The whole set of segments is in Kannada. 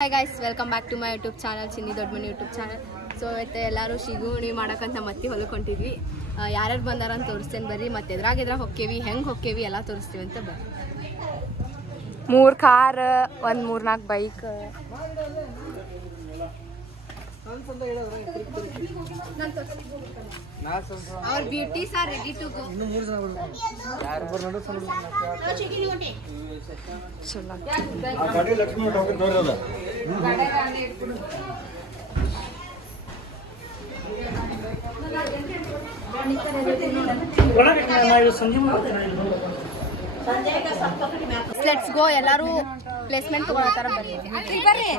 Hi guys, welcome back to my YouTube channel, Chinni Dodmani YouTube channel. So ಇವತ್ತು ಎಲ್ಲರೂ ಶಿಗುಣಿ ಮಾಡಕಂತ ಮತ್ತೆ ಹೊಲಕ್ಕೆ ಹೊಂಟಿದ್ವಿ. ಯಾರ್ಯಾರು ಬಂದಾರ ಅಂತ ತೋರಿಸ್ತೇನೆ ಬರ್ರಿ. ಮತ್ತೆ ಎದ್ರಾಗ ಹೊಕ್ಕೇವಿ ಹೆಂಗೆ ಹೊಕ್ಕೇವಿ ಎಲ್ಲ ತೋರಿಸ್ತೀವಿ ಅಂತ ಬರ್ರಿ. 3 car, 3-4 bike. Our beauties are ready to go. Let's go. ಎಲ್ಲರೂ ಪ್ಲೇಸ್ಮೆಂಟ್ ತಗೊಳ್ಳತಾರ ಬರ್ರಿ. ಬರ್ರಿ.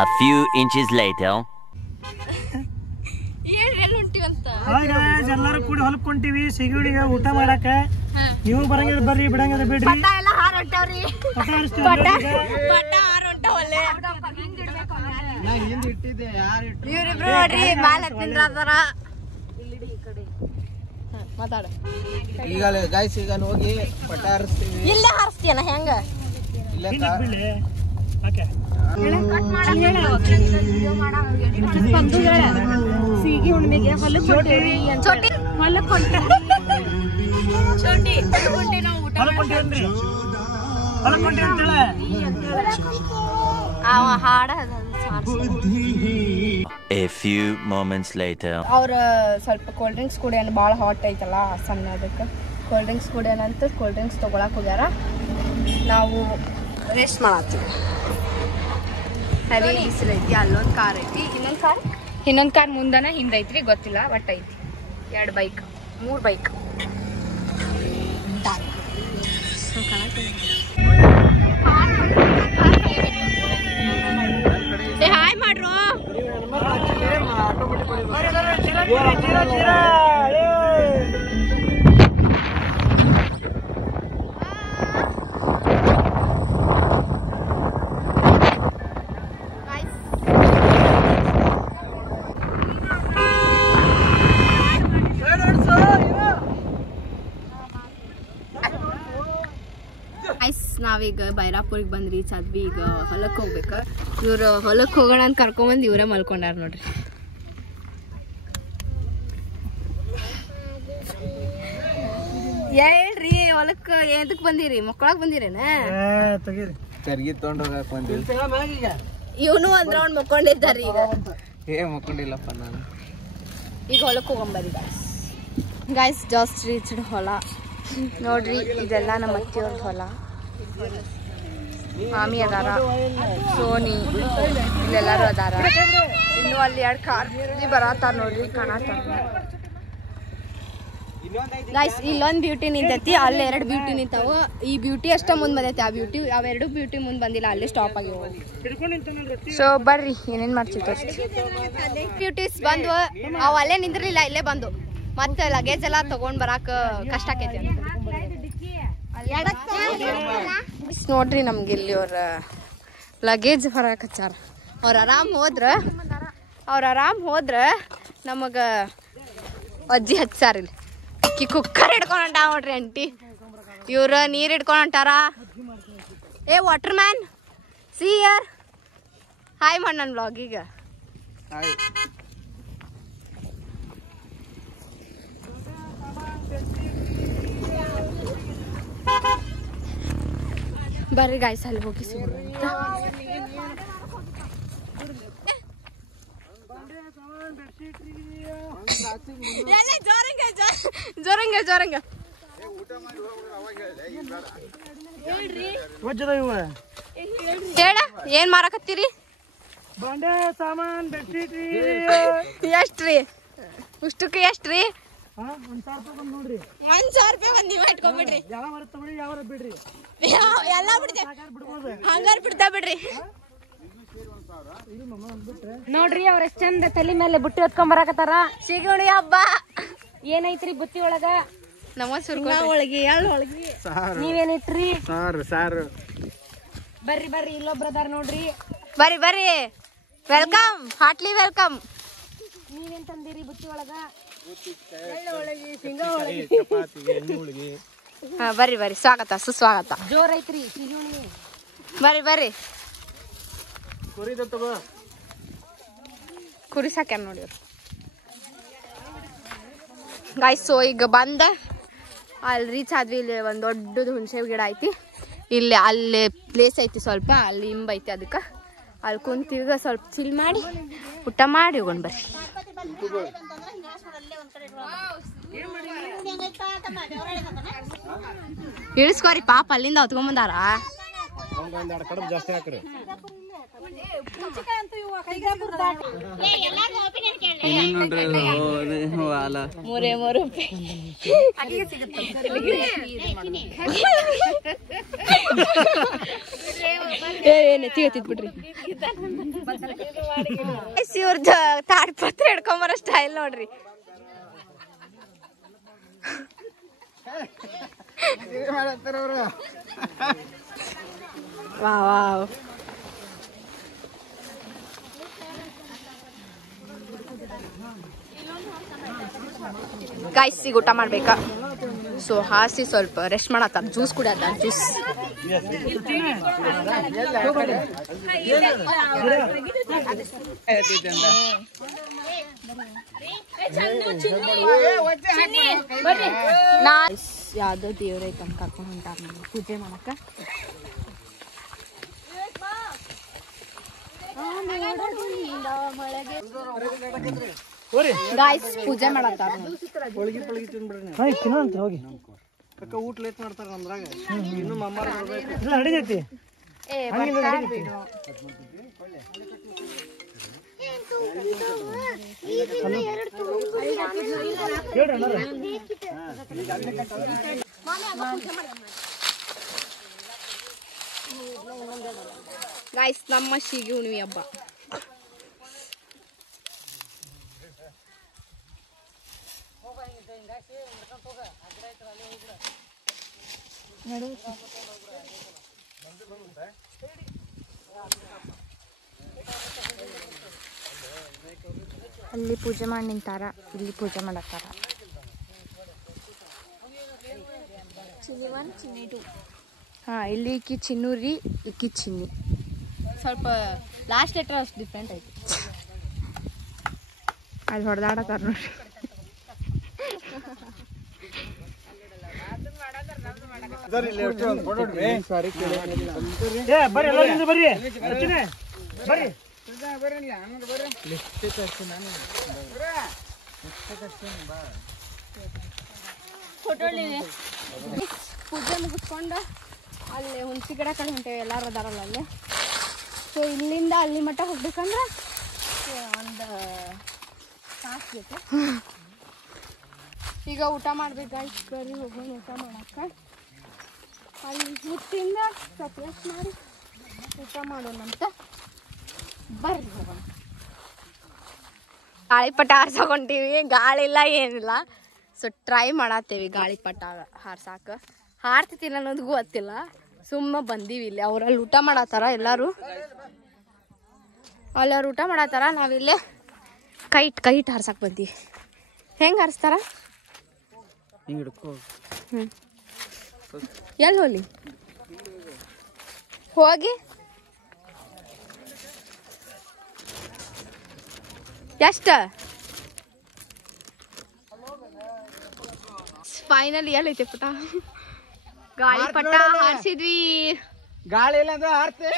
A few inches later. Hi guys, ಎಲ್ಲರೂ ಕೂಡಿ ಹೊಲಕ್ಕೆ ಹೊಂಟಿವಿ ಸಿಗುಡಿಗೆ ಊಟ ಮಾಡಕ. ನೀವು ಬರಂಗಿದ್ರೆ ಬರ್ರಿ, ಬಿಡಂಗಿದ್ರೆ ಬಿಡ್ರಿ. ಪಟ ಎಲ್ಲ ಹಾರ ಹೊಂಟವ್ರಿ. ಪಟ ಹಾರಿಸ್ತೀವಿ. ಪಟ ಹಾರ ಹೊಂಟವಲ್ಲೇ. ನಾ ಹಿಂದೆ ಇಟ್ಟಿದ್ದೆ ಯಾರು ಇಟ್ರು? ಇವರಿಬ್ರು ನೋಡ್ರಿ ಮೇಲೆ ತಿಂದ್ರಾದರ. ಇಲ್ಲಿ ಈ ಕಡೆ. ಮಾತಾಡ. ಈಗ ಗೈಸ್ ಈಗ ಹೋಗಿ ಪಟ ಹಾರಿಸ್ತೀವಿ. ಇಲ್ಲೇ ಹಾರಿಸ್ತೀಯನ ಹೆಂಗ? ಇಲ್ಲೇ ಬಿಡ್ಲಿ. ಓಕೆ. ಸೀಗಿ ಹುಣ್ಣಿಮೆಗೆ ಹೊಲಕ್ಕೆ ಹೊಂಟೇವಿ. ಚೋಟಿ ಹೊಲಕ್ಕೆ ಹೊಂಟೇವಿ. ಚೋಟಿ ಹೊಲಕ್ಕೆ ನಾವು ಊಟ ಹೊಲಕ್ಕೆ ಹೊಂಟೇವಿ ಅಂತೇಳ. ಅವ ಹಾಡ A few moments later. ಅವ್ರ ಸ್ವಲ್ಪ ಕೋಲ್ಡ್ ಡ್ರಿಂಕ್ಸ್ ಕುಡಿಯೋಣ, ಭಾಳ ಹಾಟ್ ಐತಲ್ಲ ಸಣ್ಣ, ಅದಕ್ಕೆ ಕೋಲ್ಡ್ ಡ್ರಿಂಕ್ಸ್ ಕುಡಿಯೋಣ ಅಂತ ಕೋಲ್ಡ್ ಡ್ರಿಂಕ್ಸ್ ತೊಗೊಳಕ್ಕೆ ಹೋಗ್ಯಾರ. ನಾವು ರೆಸ್ಟ್ ಮಾಡತ್ತೀವಿ. ಹೆವಿ ಬಿಸಿಲು ಐತಿ. ಅಲ್ಲೊಂದು ಕಾರ್ ಐತಿ, ಇನ್ನೊಂದು ಕಾರ್ ಮುಂದನ ಹಿಂದೈತ್ರಿ ಗೊತ್ತಿಲ್ಲ, ಬಟ್ ಐತಿ. 2 ಬೈಕ್ 3 ಬೈಕ್. ಹಾಯ್ ಮಾಡ್ರು. ನಾವೀಗ ಬೈರಾಪುರಿಗೆ ಬಂದ್ರಿ, ಚದ್ವಿ ಈಗ ಹೊಲಕ್ಕೆ ಹೋಗ್ಬೇಕು. ಇವ್ರು ಹೊಲಕ್ಕೆ ಹೋಗೋಣ ಅಂತ ಕರ್ಕೊಂಬಂದು ಇವರೇ ಮಲ್ಕೊಂಡಾರ ನೋಡ್ರಿ. ಹೇಳ್ರಿ ಹೊಲಕ್ಕೆ ಎದಕ್ ಬಂದಿರಿ? ಮಕ್ಕಳಾಗ ಬಂದಿರೇನ? ಚರ್ಗಿ ತಗೊಂಡ್ ಹೋಗಕ್ ಬಂದಿವಿ. ಇವನು ಒಂದ್ ರೌಂಡ್ ಮಕ್ಕೊಂಡಿದ್ದಾರಿ. ಈಗ ಮಕ್ಕೊಂಡಿಲ್ಲಪ್ಪ ನಾನು. ಈಗ ಹೊಲಕ್ಕೆ ಹೋಗಂಬರಿ ಗಾಯ್ಸ್. ಜಸ್ಟ್ ರೀಚ್ಡ್ ಹೊಲ ನೋಡ್ರಿ. ಇದೆಲ್ಲ ನಮ್ಮ ಅತ್ತಿಯವ್ರದ್ದು ಹೊಲ. ಮಾಮಿ ಅದಾರ, ಸೋನಿ ಇಲ್ಲೆಲ್ಲರೂ ಅದಾರ. ಇನ್ನು ಅಲ್ಲಿ 2 ಕಾರ್ ಬರತ್ತಾರ ನೋಡ್ರಿ, ಕಾಣತ್ತಾರ ಗೈಸ್. ಇಲ್ಲೊಂದು ಬ್ಯೂಟಿ ನಿಂತೈತಿ, ಅಲ್ಲಿ 2 ಬ್ಯೂಟಿ ನಿಂತಾವು. ಈ ಬ್ಯೂಟಿ ಅಷ್ಟ ಮುಂದೆ ಬಂದೈತಿ, ಅವೆರಡು ಬ್ಯೂಟಿ ಮುಂದೆ ಬಂದಿಲ್ಲ, ಅಲ್ಲಿ ಸ್ಟಾಪ್ ಆಗಿವ. ಸೊ ಬರ್ರಿ ಏನೇನ್ ಮಾಡ್ತೀವಿ ತೋರಿಸ್ತೀವಿ. ಬ್ಯೂಟೀಸ್ ಬಂದ್ವು, ಅವು ಅಲ್ಲೇ ನಿಂದಿರ್ಲಿಲ್ಲ, ಇಲ್ಲೇ ಬಂದು ಮತ್ತೆ ಲಗೇಜ್ ಎಲ್ಲ ತಗೊಂಡ್ ಬರಾಕ ಕಷ್ಟ ಆಕೈತಿ ಅಂತ ನೋಡ್ರಿ. ನಮ್ಗೆ ಇಲ್ಲಿ ಅವ್ರ ಲಗೇಜ್ ಹೊರಕ್ ಹಚ್ಚಾರ. ಅವ್ರ ಆರಾಮ್ ಹೋದ್ರ ನಮಗ ಅಜ್ಜಿ ಹಚ್ಚಾರ. ಇಲ್ಲಿ ಅಕ್ಕಿ ಕುಕ್ಕರ್ ಹಿಡ್ಕೊಂಡ್ ಹೊಂಟಾವ ನೋಡ್ರಿ ಅಂಟಿ. ಇವ್ರ ನೀರ್ ಹಿಡ್ಕೊಂಡ್ ಹೊಂಟಾರ. ಏ ವಾಟರ್ ಮ್ಯಾನ್, ಸಿ ಯರ್ ಹಾಯ್ ಮಾಡ್ ನನ್ನ ಬ್ಲಾಗಿಗ. ಬರ್ರಿ ಗಾಯ್ಸ್ ಅಲ್ಲಿ ಹೋಗಿ ಸಿಗೋಣ. ಜೋರಂಗ ಹೇಳ, ಏನ್ ಮಾರಕತ್ತೀರಿ? ಬಂಡೆ ಸಾಮಾನ್ ಬೆಡ್ಶೀಟ್ ರೀ. ಎಷ್ಟ್ರಿ? ಇಷ್ಟಕ್ಕೆ ಎಷ್ಟ್ರಿ? 1,000 ರೂಪಾಯಿ ಬಂದ್ ನೋಡ್ರಿ. 1,000 ರೂಪಾಯಿ ಬಂದ್ ನೀವ್ ಇಟ್ಕೊಂಡ್ಬಿಡ್ರಿ. ಯಾವ ತಗೊಳ್ಳಿ ಯಾವ ಬಿಡ್ರಿ. ಎಲ್ಲ ಬಿಡ್ತೆ, ಹಂಗಾರ ಬಿಡ್ತಾ ಬಿಡ್ರಿ. ನೋಡ್ರಿ ಅವ್ರ ಎಷ್ಟ್ ಚಂದ ತಲೆ ಮೇಲೆ ಬುಟ್ಟಿ ಹೊತ್ಕೊಂಡ್ ಬರಾಕತ್ತಾರ. ಸಿಗುಣಿ ಹಬ್ಬ ಏನೈತ್ರಿ ಬುತ್ತಿ ಒಳಗ? ನಮ್ಮ ಒಳಗೆ ನೀವೇನಿಟ್ರಿ? ಸಾರು. ಬರ್ರಿ ಇಲ್ಲೊಬ್ರದಾರ ನೋಡ್ರಿ. ಬರ್ರಿ ವೆಲ್ಕಮ್, ಹಾರ್ಟ್ಲಿ ವೆಲ್ಕಮ್. ನೀವೇನ್ ತಂದಿರಿ ಬುತ್ತಿ ಒಳಗ? ಹಾ ಬರ್ರಿ ಬರ್ರಿ, ಸ್ವಾಗತ ಸುಸ್ವಾಗತ. ಜೋರೈತ್ರಿ ಬರ್ರಿ ಬರ್ರಿ. ಕುರಿ ಸಾಕ್ಯಾರ ನೋಡಿ ಅವ್ರು. ಗಾಯ್ಸ್ ಸೊ ಈಗ ಬಂದ ಅಲ್ಲಿ ರೀಚ್ ಆದ್ವಿ. ಇಲ್ಲಿ ಒಂದು ದೊಡ್ಡದು ಹುಣಸೆ ಗಿಡ ಐತಿ. ಇಲ್ಲಿ ಅಲ್ಲಿ ಪ್ಲೇಸ್ ಐತಿ ಸ್ವಲ್ಪ, ಅಲ್ಲಿ ಇಂಬೈತಿ, ಅದಕ್ಕೆ ಅಲ್ಲಿ ಕುಂತೀಗ ಸ್ವಲ್ಪ ಚಿಲ್ ಮಾಡಿ ಊಟ ಮಾಡಿ ಹೋಗೋಣ ಬರ್ರಿ. ಇಳಿಸ್ಕೋರಿ ಪಾಪ, ಅಲ್ಲಿಂದ ಹೊತ್ಕೊಂಬಂದಾರ. ಮೂರೇ 3 ರೂಪಾಯಿ ಏನ್ ಎತ್ತಿಗತ್ತಿದ್ ಬಿಡ್ರಿ. ಇವ್ರದ್ದು ತಾಡ್ಪತ್ರ ಹಿಡ್ಕೊಂಬರೋ ಸ್ಟೈಲ್ ನೋಡ್ರಿ. ವಾವ್ ಗಾಯ್ಸ್ ಈಗ ಊಟ ಮಾಡ್ಬೇಕಾ? ಸೊ ಹಾಸಿ ಸ್ವಲ್ಪ ರೆಸ್ಟ್ ಮಾಡತ್ತಾರ, ಜ್ಯೂಸ್ ಕುಡಿಯತ್ತ. ಜ್ಯೂಸ್ ಯಾವ್ದೋ ದೇವ್ರ ಐತಂತ ಕರ್ಕೊಂಡ್ ಹೊಂಟಾರ ನಮ್ಗೆ ಪೂಜೆ ಮಾಡಕ್ಕ. ಗಾಯ್ಸ್ ಪೂಜೆ ಮಾಡತ್ತಾರ. ಹೋಗಿ ಊಟ ಲೇಟ್ ಮಾಡ್ತಾರ ನಮ್ದ್ರಾಗ. ಇನ್ನು ಮಮ್ಮಾರ ನಡೀತೈತಿ. ಗಾಯ್ಸ್ ನಮ್ಮ ಶೀಗಿ ಹುಣ್ಣಿಮೆ ಹಬ್ಬ. ಅಲ್ಲಿ ಪೂಜೆ ಮಾಡಿ ನಿಂತಾರ, ಇಲ್ಲಿ ಪೂಜೆ ಮಾಡತ್ತಾರ. ಹಾ ಇಲ್ಲಿ ಇಕ್ಕಿ ಚಿನ್ನೂರಿ, ಇಕ್ಕಿ ಚಿನ್ನಿ. ಸ್ವಲ್ಪ ಲಾಸ್ಟ್ ಲೆಟರ್ ಅಷ್ಟು ಡಿಫ್ರೆಂಟ್ ಐತಿ. ಅಲ್ಲಿ ಹೊಡೆದಾಡತ್ತಾರ ನೋಡ್ರಿ. ಪೂಜೆ ಮುಗಿಸ್ಕೊಂಡು ಅಲ್ಲಿ ಹುಣಸಿ ಗಿಡ ಕಡೆ ಹೊಂಟೇವೆ, ಎಲ್ಲಾರು ಅದಾರಲ್ಲ ಅಲ್ಲಿ. ಸೊ ಇಲ್ಲಿಂದ ಅಲ್ಲಿ ಮಟ್ಟ ಹೋಗ್ಬೇಕಂದ್ರೆ ಒಂದು ತಾಸು ಬೇಕು. ಈಗ ಊಟ ಮಾಡ್ಬೇಕಾಯ್ತು, ಬರ್ರಿ ಹೋಗೋಣ ಊಟ ಮಾಡಕ್ಕ. ಅಲ್ಲಿ ಮುಟ್ಟಿಂದ ಸ್ವಲ್ಪ ರೆಸ್ಟ್ ಮಾಡಿ ಊಟ ಮಾಡೋಣಂತ ಬರ್ರಿ ಹೋಗೋಣ. ಗಾಳಿಪಟ ಹಾರ್ಸಕೊಂತೀವಿ, ಗಾಳಿ ಇಲ್ಲ ಏನಿಲ್ಲ. ಸೊ ಟ್ರೈ ಮಾಡತ್ತೇವಿ ಗಾಳಿಪಟ ಹಾರ್ಸಾಕ. ಹಾರ್ತಿತ್ತಿಲ್ಲ ಅನ್ನೋದು ಗೊತ್ತಿಲ್ಲ, ಸುಮ್ಮ ಬಂದೀವಿ. ಇಲ್ಲಿ ಅವ್ರಲ್ಲಿ ಊಟ ಮಾಡತ್ತಾರ ಎಲ್ಲಾರು, ಅಲ್ಲವ್ರು ಊಟ ಮಾಡತ್ತಾರ. ನಾವಿಲ್ಲೇ ಕೈಟ್ ಹಾರ್ಸಕ್ ಬಂದೀವಿ. ಹೆಂಗ್ ಹಾರಿಸ್ತಾರ? ಎಲ್ಲಿ ಹೋಗಿ ಎಷ್ಟ ಫೈನಲಿ ಎಲ್ಲೈತೆ ಪುಟ? ಗಾಳಿಪಟ ಹಾರಿಸಿದ್ವಿ. ಗಾಳಿ ಇಲ್ಲ ಅಂದ್ರೆ ಹಾರ್ತೆ,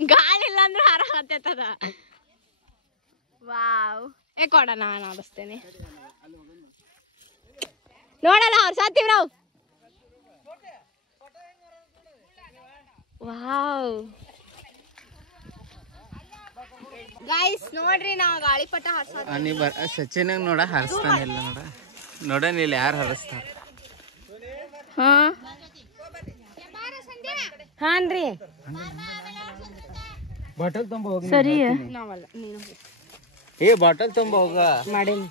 ಗಾಳಿ ಇಲ್ಲ ಅಂದ್ರೆ ಹಾರಾಗತ್ತದ. ವಾವ್, ಕೊಡ ನಾನು ಆಡಿಸ್ತೇನೆ ನೋಡಲ್ಲ. ಹಾರ್ಸಾತೀವಿ ನಾವು. ವಾವ್ ಗೈಸ್ ನೋಡ್ರಿ, ನಾವು ಗಾಳಿಪಟ ಹಾರ್ಸೋದು. ಸಚಿನಾಗ ನೋಡ ಹಾರಿಸ್ತಾನಿಲ್ಲ ನೋಡ, ನೋಡೋಣ ಇಲ್ಲಿ ಯಾರು ಹಾರಿಸ್ತಾರ. ಹಾನ್ರಿ ಬಾಟಲ್ ತುಂಬ ಹೋಗಿ ಸರಿ. ನಾವಲ್ಲ, ನೀನು ಏ ಬಾಟಲ್ ತುಂಬ ಹೋಗ ಮಾಡೇನಿ.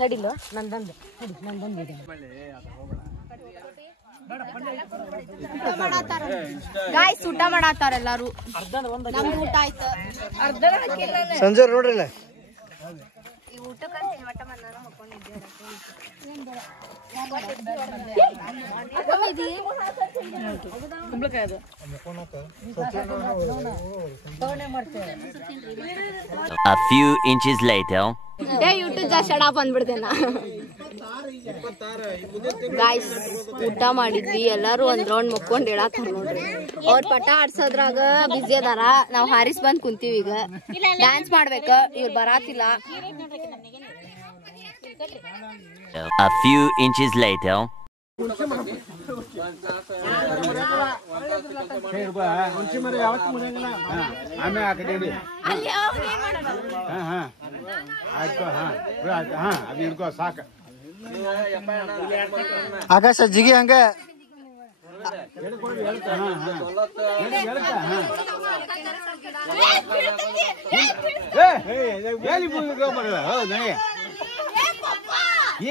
ತಡಿಲು ನಂದಂದು ಗಾಯ್ಸ್ ಊಟ ಮಾಡತ್ತಾರ ಎಲ್ಲಾರು. ನಮ್ದು ಊಟ ಆಯ್ತು. ಸಂಜೆ ನೋಡ್ರಿಲ್ಲ ಈ ಊಟಕ್ಕಂತ ಊಟ ಮಾಡಿ ನಾನು ಹಾಕೊಂಡಿದ್ದೆ. A few inches later. YouTube ಜಾಸ್ತಿ ಅಡ ಬಂದ್ಬಿಡ್ತೇನ. ಗಾಯ್ಸ್ ಊಟ ಮಾಡಿದ್ವಿ, ಎಲ್ಲಾರು ಒಂದ್ ರೌಂಡ್ ಮುಕ್ಕೊಂಡ್ ಹೇಳತ್ತಾರ ನೋಡ್ರಿ. ಅವ್ರ ಪಟ ಆಡ್ಸೋದ್ರಾಗ ಬಿಸಿ ಅದಾರ, ನಾವ್ ಹಾರಿಸ್ ಬಂದ್ ಕುಂತೀವಿ. ಈಗ ಡ್ಯಾನ್ಸ್ ಮಾಡ್ಬೇಕ, ಇವ್ರು ಬರಾತಿಲ್ಲ. A few inches later. ಆಕಾಶ ಜಿಗಿ ಹಂಗ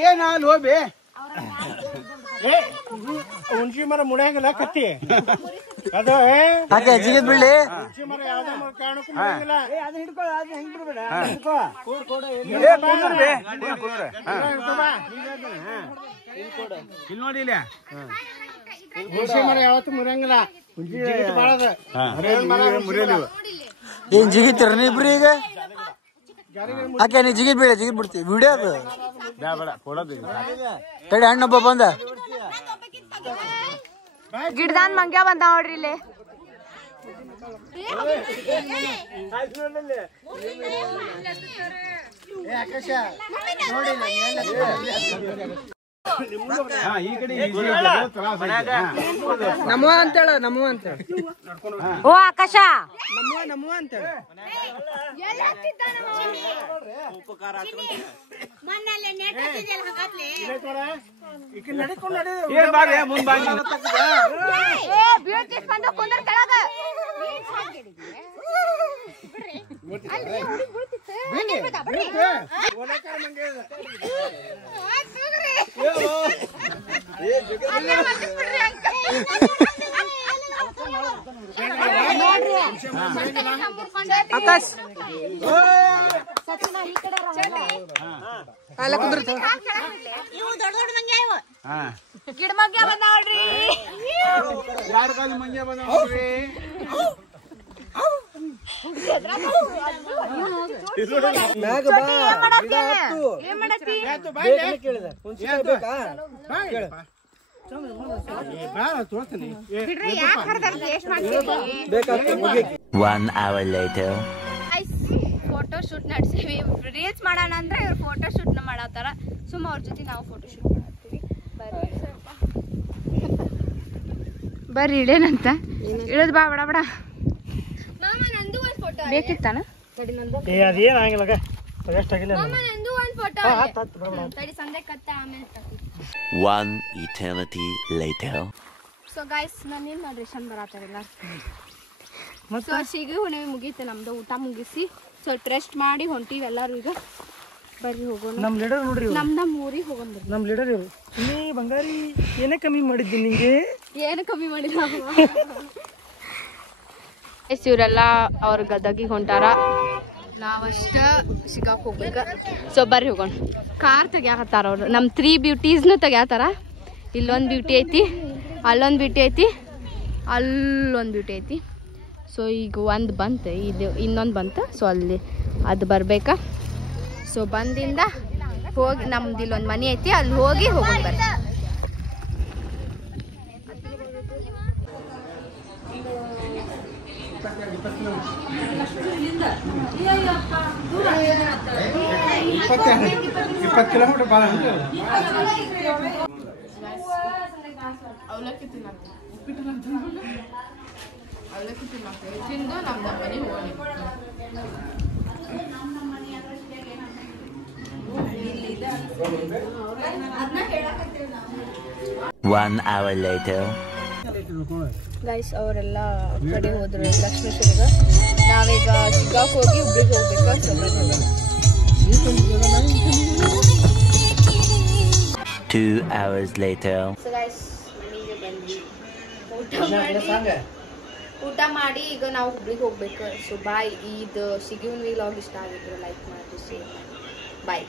ಏನ ಲೋಬೆ ಹುಣ್ಸಿ ಮರ ಮುಡಿಯಂಗಿಲ್ಲ ಕತ್ತಿ ಅದು ಹಾಗೆ ಜಿಗಿದ್ ಬಿಡ್ಲಿ. ಹುಣ್ಸಿ ಮರ ಯಾವ್ದೇ ಕಾರಣಕ್ಕೂ ಮುಡಿಯಂಗಿಲ್ಲ. ಇಲ್ಲಿ ನೋಡಿ ಇಲ್ಲ ಹುಣ್ಸಿ ಮರ ಯಾವತ್ತೂ ಮುರಿಯಂಗಿಲ್ಲ. ಏನ್ ಜಿಗಿತೀರ ನೀಬ್ರಿ ಈಗ? ಯಾಕೆ ನೀ ಜಿಗಿದ್ ಬಿಡ ಜಿಗಿದ್ ಬಿಡ್ತೀವಿ ವಿಡಿಯೋ ಅದು ತಡಿ. ಹಣ್ಣೊಬ್ಬ ಬಂದ ಗಿಡದಾನ್ ಮಂಗ್ಯ ಬಂದ ನೋಡ್ರಿ ಇಲ್ಲಿ. ನಮ್ಮವ ಅಂತೇಳ ನಮ್ಮವ ಅಂತೇಳ. ಓ ಆಕಾಶ ನಮ್ಮವ ಅಂತೇಳ. ಆಕಾಶ್ ಅಲ್ಲ ಕುಂದ್ರತ ಗಿಡ ಮಂಗ್ಯ ಬಂದ ನೋಡ್ರಿ. One hour later. Photo shoot ನಡೆಸಿವಿ. ರೀಲ್ಸ್ ಮಾಡೋಣ ಅಂದ್ರೆ ಇವ್ರು ಫೋಟೋ ಶೂಟ್ ಮಾಡತ್ತಾರ. ಸುಮ್ಮ ಅವ್ರ ಜೊತೆ ನಾವು ಫೋಟೋ ಶೂಟ್ ಮಾಡ್ತೀವಿ. ಬರ್ರಿ ಇಳೇನಂತ ಇಳದ್ ಬಾ ಬಡ ಬಡ. ಬೇಕಿತ್ತಾನ ಅದೇನ್ ಆಗಿಲ್ಲ ಎಷ್ಟಾಗಿಲ್ಲ. One eternity later. So guys ನಾನೇನ್ ಮಾಡ್ರಿ ಶನ್ ಬರತ್ತಾರಿಲ್ಲ. ಸೊ ಸಿಗಿ ಹುಣ್ಣಿಮೆ ಮುಗೀತು, ನಮ್ದು ಊಟ ಮುಗಿಸಿ ಸ್ವಲ್ಪ ರೆಸ್ಟ್ ಮಾಡಿ ಹೊಂಟಿವಿ ಎಲ್ಲಾರು. ಈಗ ಬರ್ರಿ ಹೋಗೋಣ. ನಮ್ ಲೀಡರ್ ನೋಡ್ರಿ, ನಮ್ ಊರಿಗೆ ಹೋಗೋಣ. ನಮ್ ಲೀಡರ್ ಇವ್ರು. ನೀ ಬಂಗಾರಿ ಏನೇ ಕಮ್ಮಿ ಮಾಡಿದ್ದಿ ನಿಂಗೆ? ಏನು ಕಮ್ಮಿ ಮಾಡಿಲ್ಲ. ಇವರೆಲ್ಲ ಅವ್ರ ಗದಗಿಗೆ ಹೊಂಟಾರ, ನಾವಷ್ಟ ಸಿಗಾಕ್ ಹೋಗ್ಬೇಕ. ಸೊ ಬರ್ರಿ ಹೋಗೋಣ. ಕಾರ್ ತೆಗ್ಯಾಕತ್ತಾರ ಅವ್ರು. ನಮ್ 3 ಬ್ಯೂಟೀಸ್ನು ತೆಗ್ಯಾತಾರ. ಇಲ್ಲೊಂದು ಬ್ಯೂಟಿ ಐತಿ, ಅಲ್ಲೊಂದು ಬ್ಯೂಟಿ ಐತಿ, ಅಲ್ಲೊಂದು ಬ್ಯೂಟಿ ಐತಿ. ಸೊ ಈಗ ಒಂದು ಬಂತು, ಇದು ಇನ್ನೊಂದು ಬಂತು. ಸೊ ಅಲ್ಲಿ ಅದು ಬರ್ಬೇಕಾ. ಸೊ ಬಂದಿಂದ ಹೋಗಿ ನಮ್ದು ಇಲ್ಲೊಂದು ಮನೆ ಐತಿ, ಅಲ್ಲಿ ಹೋಗಿ ಹೋಗೋಣ ಬರ್ರಿ. ಕಿಲೋಮೀಟರ್ ಬಾಳ ಅವಲಕ್ಕಿ ತಿನ್ನಕ್ಕೆ ತಿಂದು ನಮ್ಮ ಮನೆ ಹೋಗೋಣ. 1 hour later. ಗೈಸ್ ಅವರೆಲ್ಲ ಕಡೆ ಹೋದ್ರು ಲಕ್ಷ್ಮೇಶ್ವರಿಗೆ. ನಾವೀಗ ಶಿಗ್ಗಾಕ್ ಹೋಗಿ ಹುಬ್ಳಿಗೆ ಹೋಗ್ಬೇಕು. ಸೊ ಬನ್ನಿ. 2 hours later. ಸೊ ಗೈಸ್ ಮನೆಗೆ ಬಂದ್ವಿ, ಊಟ ಮಾಡಿ ಈಗ ನಾವು ಹುಬ್ಳಿಗೆ ಹೋಗ್ಬೇಕು. So bye. ಇದು ಸಿಗಿ ಹುಣ್ಣಿಮೆ ವ್ಲಾಗ್ ಇಷ್ಟ ಆಗಿದ್ರೆ ಲೈಕ್ ಮಾಡಿ, ಶೇರ್ ಮಾಡಿ. ಬಾಯ್.